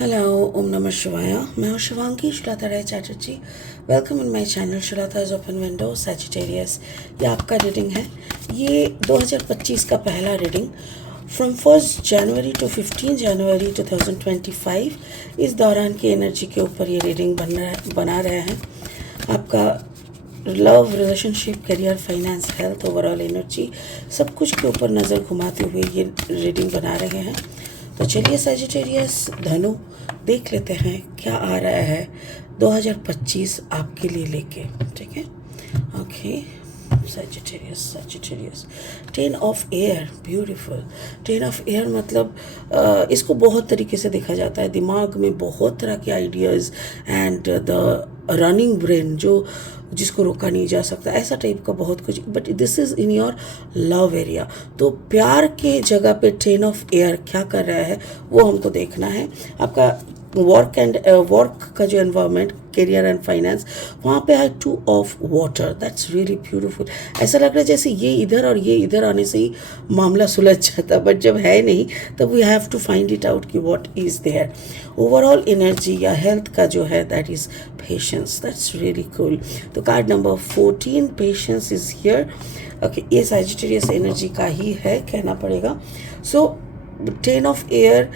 Hello, ओम नमः शिवाय। मैं हूँ Shivangi Shulata Rai Chatterjee. Welcome in my channel Shulata's open window Sagittarius. ये आपका रीडिंग है। ये 2025 का पहला reading from 1 January to 15 January 2025। इस दौरान की एनर्जी के ऊपर ये रीडिंग बना रहे हैं। आपका love, relationship, career, finance, health, overall energy सब कुछ के ऊपर नज़र घुमाते हुए ये रीडिंग बना रहे हैं। तो चलिए सैजिटेरियस धनु देख लेते हैं क्या आ रहा है 2025 आपके लिए लेके। ठीक है, okay. Sagittarius 10 of air, beautiful. 10 of air मतलब इसको बहुत तरीके से देखा जाता है। दिमाग में बहुत तरह के ideas and the running brain जिसको रोका नहीं जा सकता, ऐसा टाइप का बहुत कुछ। But this is in your love area. तो प्यार के जगह पे 10 ऑफ एयर क्या कर रहा है वो हमको देखना है। आपका वर्क का जो एनवायरनमेंट, करियर एंड फाइनेंस, वहाँ पे है 2 of water. That's really beautiful. ऐसा लग रहा है जैसे ये इधर और ये इधर आने से ही मामला सुलझ जाता, बट जब है नहीं तब we have to find it out कि what is there. Overall energy या हेल्थ का जो है that is patience. That's really cool. तो card number 14, patience is here. Okay, ये सैजिटेरियस एनर्जी का ही है, कहना पड़ेगा। So 10 of air,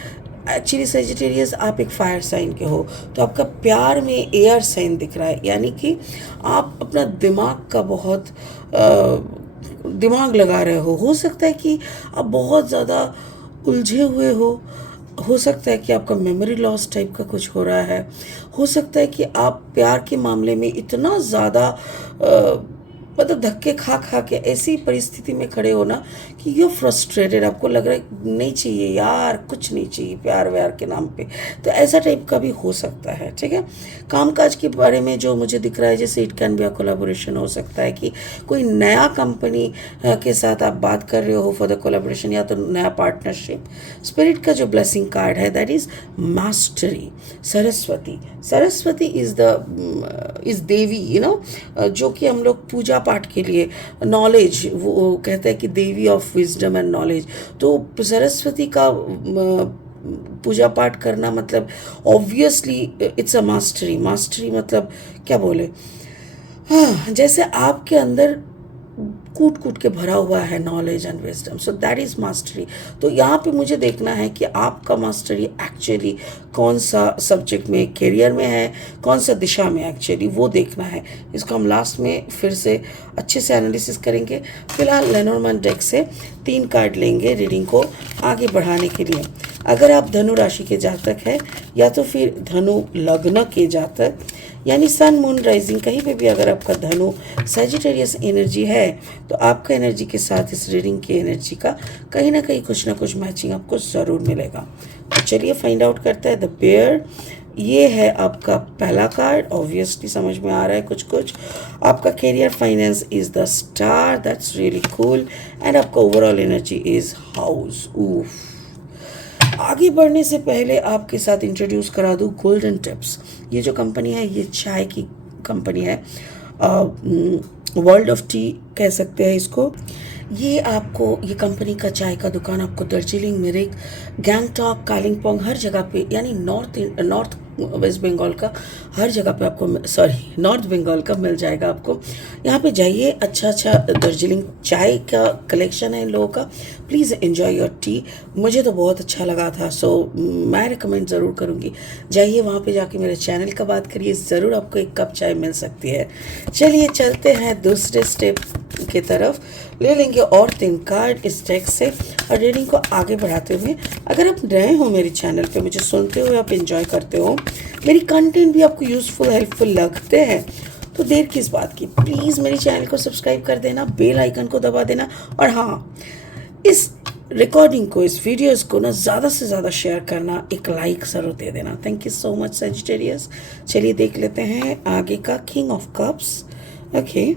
actually Sagittarius आप एक फायर साइन के हो, तो आपका प्यार में एयर साइन दिख रहा है, यानी कि आप अपना दिमाग का बहुत दिमाग लगा रहे हो सकता है कि आप बहुत ज़्यादा उलझे हुए हो सकता है कि आपका मेमोरी लॉस टाइप का कुछ हो रहा है। हो सकता है कि आप प्यार के मामले में इतना ज़्यादा मतलब धक्के खा खा के ऐसी परिस्थिति में खड़े हो ना कि यू फ्रस्ट्रेटेड, आपको लग रहा है नहीं चाहिए यार, कुछ नहीं चाहिए प्यार व्यार के नाम पे। तो ऐसा टाइप का भी हो सकता है। ठीक है, कामकाज के बारे में जो मुझे दिख रहा है, जैसे it can be a collaboration. हो सकता है कि कोई नया कंपनी के साथ आप बात कर रहे हो फॉर द कोलैबोरेशन, या तो नया पार्टनरशिप। स्पिरिट का जो ब्लेसिंग कार्ड है that is mastery, Saraswati is devi, जो कि हम लोग पूजा पाठ के लिए, नॉलेज, वो कहते हैं कि देवी ऑफ विजडम एंड नॉलेज। तो सरस्वती का पूजा पाठ करना मतलब ऑब्वियसली इट्स अ मास्टरी मतलब क्या बोले, हाँ, जैसे आपके अंदर कूट कूट के भरा हुआ है knowledge and wisdom, so that is mastery. तो यहाँ पे मुझे देखना है कि आपका मास्टरी एक्चुअली कौन सा सब्जेक्ट में, करियर में है, कौन सा दिशा में, एक्चुअली वो देखना है। इसको हम लास्ट में फिर से अच्छे से एनालिसिस करेंगे। फिलहाल लेनोर्मैन डेक से 3 कार्ड लेंगे रीडिंग को आगे बढ़ाने के लिए। अगर आप धनु राशि के जातक हैं या तो फिर धनु लग्न के जातक, यानी सन मून राइजिंग, कहीं पे भी अगर आपका धनु सैजिटेरियस एनर्जी है तो आपका एनर्जी के साथ इस रीडिंग की एनर्जी का कहीं ना कहीं कुछ ना कुछ मैचिंग आपको ज़रूर मिलेगा। तो चलिए फाइंड आउट करते हैं। द बेयर, ये है आपका पहला कार्ड। ऑब्वियसली समझ में आ रहा है कुछ कुछ। आपका career finance is the star, that's really cool. And आपका ओवरऑल एनर्जी इज हाउस। उफ, आगे बढ़ने से पहले आपके साथ इंट्रोड्यूस करा दूँ गोल्डन टिप्स। ये जो कंपनी है ये चाय की कंपनी है, वर्ल्ड ऑफ टी कह सकते हैं इसको। ये कंपनी का चाय का दुकान आपको दार्जिलिंग, मिरिक, गैंगटॉक, कालिम्पोंग हर जगह पे, यानी नॉर्थ वेस्ट बंगाल का हर जगह पे आपको, नॉर्थ बंगाल का मिल जाएगा आपको। यहाँ पे जाइए, अच्छा दार्जिलिंग चाय का कलेक्शन है इन लोगों का। Please enjoy your T. मुझे तो बहुत अच्छा लगा था, सो मैं रिकमेंड ज़रूर करूँगी। जाइए वहाँ पे जाके मेरे चैनल का बात करिए, ज़रूर आपको एक कप चाय मिल सकती है। चलिए चलते हैं दूसरे स्टेप की तरफ। ले लेंगे और 3 कार्ड इस डेक से और रीडिंग को आगे बढ़ाते हुए। अगर आप नए हो मेरे चैनल पे, मुझे सुनते हुए आप एंजॉय करते हो, मेरी कंटेंट भी आपको यूज़फुल, हेल्पफुल लगते हैं, तो देर किस बात की, प्लीज़ मेरे चैनल को सब्सक्राइब कर देना, बेल आइकन को दबा देना, और हाँ, इस रिकॉर्डिंग को, इस वीडियोस को ना ज़्यादा से ज़्यादा शेयर करना, एक लाइक ज़रूर दे देना। Thank you so much Sagittarius. चलिए देख लेते हैं आगे का king of cups. Okay,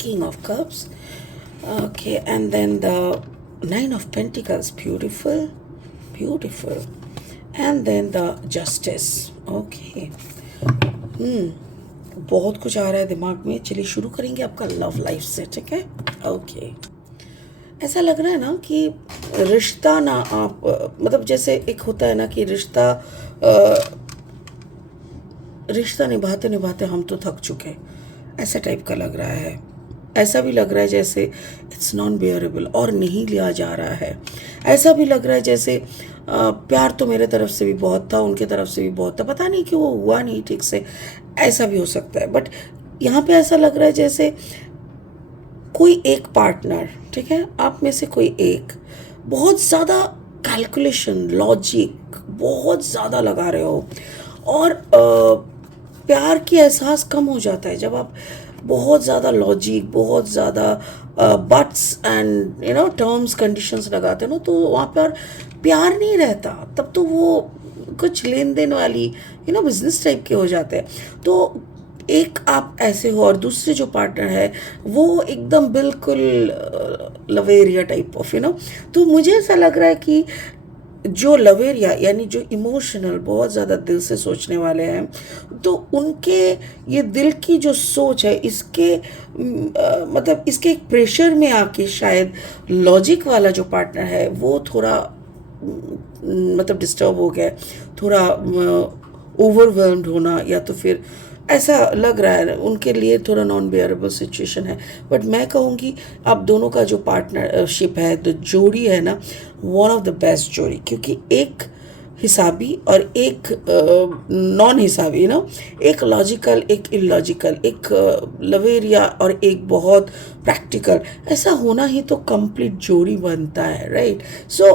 King of Cups. Okay, and then the 9 of Pentacles. Beautiful. And then the Justice. Okay. बहुत कुछ आ रहा है दिमाग में। चलिए शुरू करेंगे आपका लव लाइफ से। ठीक है, ओके। ऐसा लग रहा है ना कि रिश्ता ना आप मतलब जैसे एक होता है ना कि अ, रिश्ता निभाते निभाते हम तो थक चुके हैं, ऐसा टाइप का लग रहा है। ऐसा भी लग रहा है जैसे इट्स नॉन बेयरेबल और नहीं लिया जा रहा है। ऐसा भी लग रहा है जैसे प्यार तो मेरे तरफ से भी बहुत था, उनके तरफ से भी बहुत था, पता नहीं क्यों वो हुआ नहीं ठीक से। ऐसा भी हो सकता है, बट यहाँ पे ऐसा लग रहा है जैसे कोई एक पार्टनर, ठीक है, आप में से कोई एक बहुत ज़्यादा कैलकुलेशन लॉजिक बहुत ज़्यादा लगा रहे हो, और प्यार की एहसास कम हो जाता है जब आप बहुत ज़्यादा लॉजिक बहुत ज़्यादा बट्स एंड टर्म्स कंडीशंस लगाते हो ना, तो वहाँ पर प्यार नहीं रहता। तब तो वो कुछ लेन देन वाली बिजनेस टाइप के हो जाते हैं। तो एक आप ऐसे हो और दूसरे जो पार्टनर है वो एकदम बिल्कुल लवेरिया टाइप ऑफ तो मुझे ऐसा लग रहा है कि जो लवेरिया यानी जो इमोशनल बहुत ज़्यादा दिल से सोचने वाले हैं, तो उनके ये दिल की जो सोच है इसके मतलब इसके एक प्रेशर में आके शायद लॉजिक वाला जो पार्टनर है वो थोड़ा मतलब डिस्टर्ब हो गया है, थोड़ा ओवरवेल्म्ड होना, या तो फिर ऐसा लग रहा है उनके लिए थोड़ा नॉन बेयरेबल सिचुएशन है। बट मैं कहूँगी आप दोनों का जो पार्टनरशिप है, तो जोड़ी है ना, वन ऑफ द बेस्ट जोड़ी, क्योंकि एक हिसाबी और एक नॉन हिसाबी एक लॉजिकल एक इलॉजिकल, एक लवेरिया और एक बहुत प्रैक्टिकल, ऐसा होना ही तो कंप्लीट जोड़ी बनता है, राइट। सो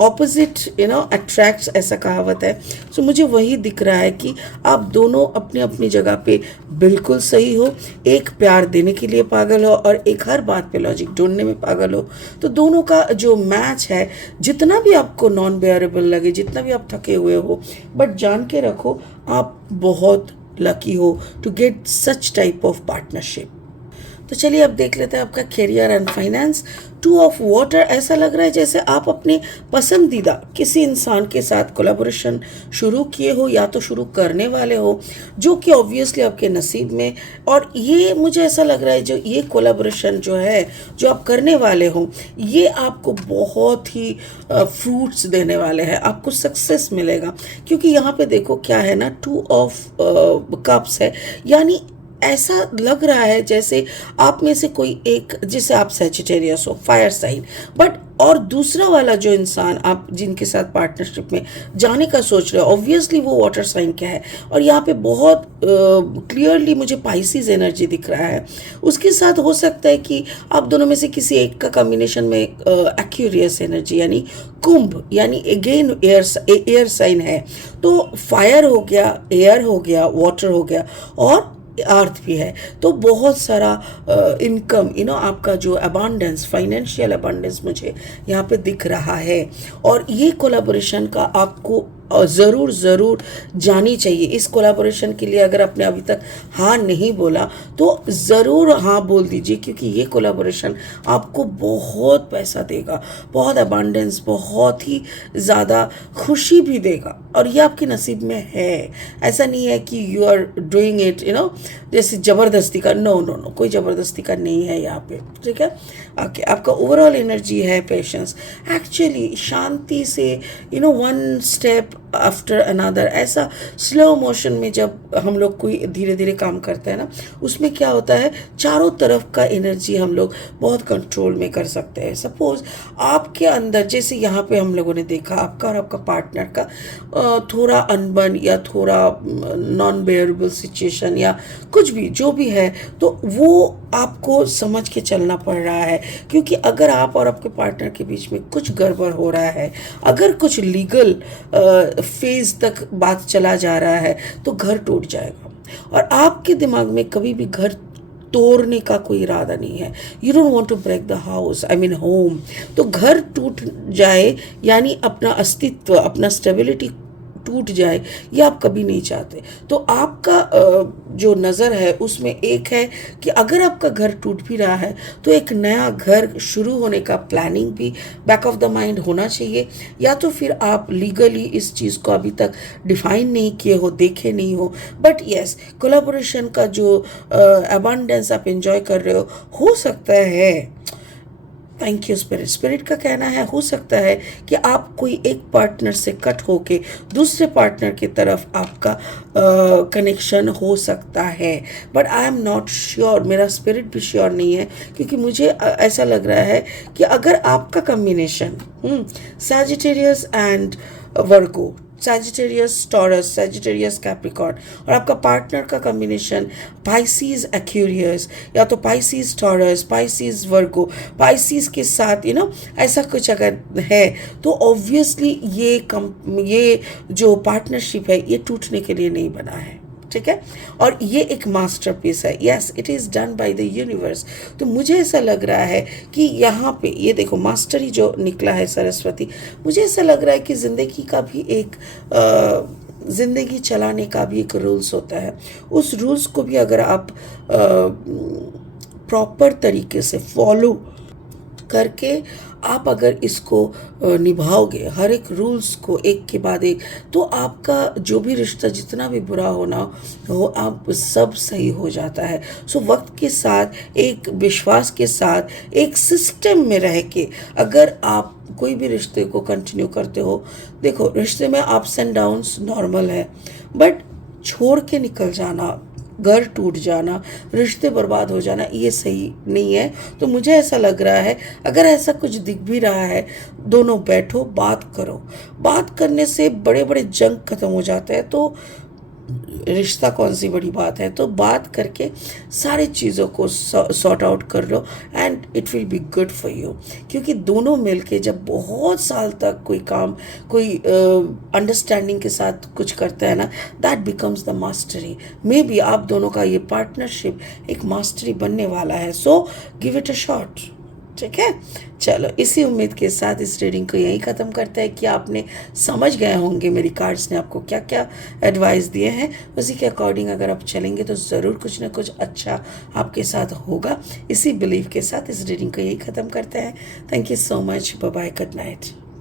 ऑपोजिट अट्रैक्ट्स, ऐसा कहावत है। सो मुझे वही दिख रहा है कि आप दोनों अपनी अपनी जगह पे बिल्कुल सही हो। एक प्यार देने के लिए पागल हो और एक हर बात पे लॉजिक ढूंढने में पागल हो। तो दोनों का जो मैच है, जितना भी आपको नॉन बेयरेबल लगे, जितना भी आप थके हुए हो, बट जान के रखो आप बहुत लकी हो to get such type of partnership. तो चलिए अब देख लेते हैं आपका career and finance. Two of water, ऐसा लग रहा है जैसे आप अपने पसंदीदा किसी इंसान के साथ कोलैबोरेशन शुरू किए हो या तो शुरू करने वाले हो, जो कि ऑब्वियसली आपके नसीब में। और ये मुझे ऐसा लग रहा है जो ये कोलैबोरेशन जो है जो आप करने वाले हो, ये आपको बहुत ही फ्रूट्स देने वाले हैं, आपको सक्सेस मिलेगा। क्योंकि यहाँ पे देखो क्या है ना, टू ऑफ कप्स है, यानी ऐसा लग रहा है जैसे आप में से कोई एक, जैसे आप सेजिटेरियस हो, फायर साइन, बट और दूसरा वाला जो इंसान आप जिनके साथ पार्टनरशिप में जाने का सोच रहे हो, ऑब्वियसली वो वाटर साइन का है। और यहाँ पे बहुत क्लियरली मुझे पाइसिस एनर्जी दिख रहा है। उसके साथ हो सकता है कि आप दोनों में से किसी एक का कॉम्बिनेशन में एक्यूरियस एनर्जी यानी कुंभ, यानी अगेन एयर साइन है। तो फायर हो गया, एयर हो गया, वाटर हो गया, और अर्थ भी है। तो बहुत सारा इनकम आपका जो अबांडेंस, फाइनेंशियल अबांडेंस मुझे यहाँ पे दिख रहा है। और ये कोलैबोरेशन का आपको ज़रूर ज़रूर जानी चाहिए। इस कोलैबोरेशन के लिए अगर आपने अभी तक हाँ नहीं बोला तो ज़रूर हाँ बोल दीजिए, क्योंकि ये कोलैबोरेशन आपको बहुत पैसा देगा, बहुत अबांडेंस, बहुत ही ज़्यादा खुशी भी देगा, और ये आपके नसीब में है। ऐसा नहीं है कि यू आर डूइंग इट जैसे ज़बरदस्ती का, नो नो नो, कोई ज़बरदस्ती का नहीं है यहाँ पे, ठीक है। ओके, आपका ओवरऑल एनर्जी है पेशेंस, एक्चुअली शांति से वन स्टेप आफ्टर अनदर, ऐसा स्लो मोशन में जब हम लोग कोई धीरे धीरे काम करते हैं ना, उसमें क्या होता है, चारों तरफ का एनर्जी हम लोग बहुत कंट्रोल में कर सकते हैं। सपोज आपके अंदर, जैसे यहाँ पे हम लोगों ने देखा आपका और आपका पार्टनर का थोड़ा अनबन या थोड़ा नॉन बेयरेबल सिचुएशन या कुछ भी जो भी है, तो वो आपको समझ के चलना पड़ रहा है। क्योंकि अगर आप और आपके पार्टनर के बीच में कुछ गड़बड़ हो रहा है, अगर कुछ लीगल फेज तक बात चला जा रहा है, तो घर टूट जाएगा। और आपके दिमाग में कभी भी घर तोड़ने का कोई इरादा नहीं है। You don't want to break the house, I mean home. तो घर टूट जाए यानी अपना अस्तित्व, अपना स्टेबिलिटी टूट जाए, ये आप कभी नहीं चाहते। तो आपका जो नज़र है उसमें एक है कि अगर आपका घर टूट भी रहा है तो एक नया घर शुरू होने का प्लानिंग भी बैक ऑफ द माइंड होना चाहिए। या तो फिर आप लीगली इस चीज़ को अभी तक डिफाइन नहीं किए हो, देखे नहीं हो, बट यस, कोलैबोरेशन का जो अबांडेंस आप एंजॉय कर रहे हो सकता है थैंक यू स्पिरिट। स्पिरिट का कहना है हो सकता है कि आप कोई एक पार्टनर से कट होके दूसरे पार्टनर की तरफ आपका कनेक्शन हो सकता है, but I am not sure, मेरा स्पिरिट भी श्योर नहीं है, क्योंकि मुझे ऐसा लग रहा है कि अगर आपका combination Sagittarius and Virgo, Sagittarius taurus, Sagittarius Capricorn, और आपका पार्टनर का कॉम्बिनेशन पाइसीज एक्यूरियस, या तो पाइसीज टॉरस, पाइसीज वर्गो, पाइसीज के साथ ऐसा कुछ अगर है, तो ऑब्वियसली ये जो पार्टनरशिप है ये टूटने के लिए नहीं बना है। ठीक है, और ये एक मास्टरपीस है। Yes, it is done by the universe. तो मुझे ऐसा लग रहा है कि यहाँ पे ये देखो मास्टरी जो निकला है सरस्वती, मुझे ऐसा लग रहा है कि ज़िंदगी का भी एक ज़िंदगी चलाने का भी एक रूल्स होता है। उस रूल्स को भी अगर आप प्रॉपर तरीके से फॉलो करके आप अगर इसको निभाओगे, हर एक रूल्स को एक के बाद एक, तो आपका जो भी रिश्ता जितना भी बुरा होना हो, आप सब सही हो जाता है। सो वक्त के साथ, एक विश्वास के साथ, एक सिस्टम में रह के अगर आप कोई भी रिश्ते को कंटिन्यू करते हो, देखो रिश्ते में अप्स एंड डाउन्स नॉर्मल है, बट छोड़ के निकल जाना, घर टूट जाना, रिश्ते बर्बाद हो जाना, ये सही नहीं है। तो मुझे ऐसा लग रहा है अगर ऐसा कुछ दिख भी रहा है, दोनों बैठो, बात करो। बात करने से बड़े बड़े जंग खत्म हो जाते हैं, तो रिश्ता कौन सी बड़ी बात है। तो बात करके सारी चीज़ों को सॉर्ट आउट कर लो and it will be good for you. क्योंकि दोनों मिलके जब बहुत साल तक कोई काम, कोई अंडरस्टैंडिंग के साथ कुछ करता है ना, that becomes the mastery. May be आप दोनों का ये पार्टनरशिप एक मास्टरी बनने वाला है। So give it a shot. ठीक है, चलो इसी उम्मीद के साथ इस रीडिंग को यहीं ख़त्म करते हैं कि आपने समझ गए होंगे मेरी कार्ड्स ने आपको क्या क्या एडवाइस दिए हैं। उसी के अकॉर्डिंग अगर आप चलेंगे तो ज़रूर कुछ ना कुछ अच्छा आपके साथ होगा। इसी बिलीव के साथ इस रीडिंग को यहीं ख़त्म करते हैं। Thank you so much, bye bye, good night.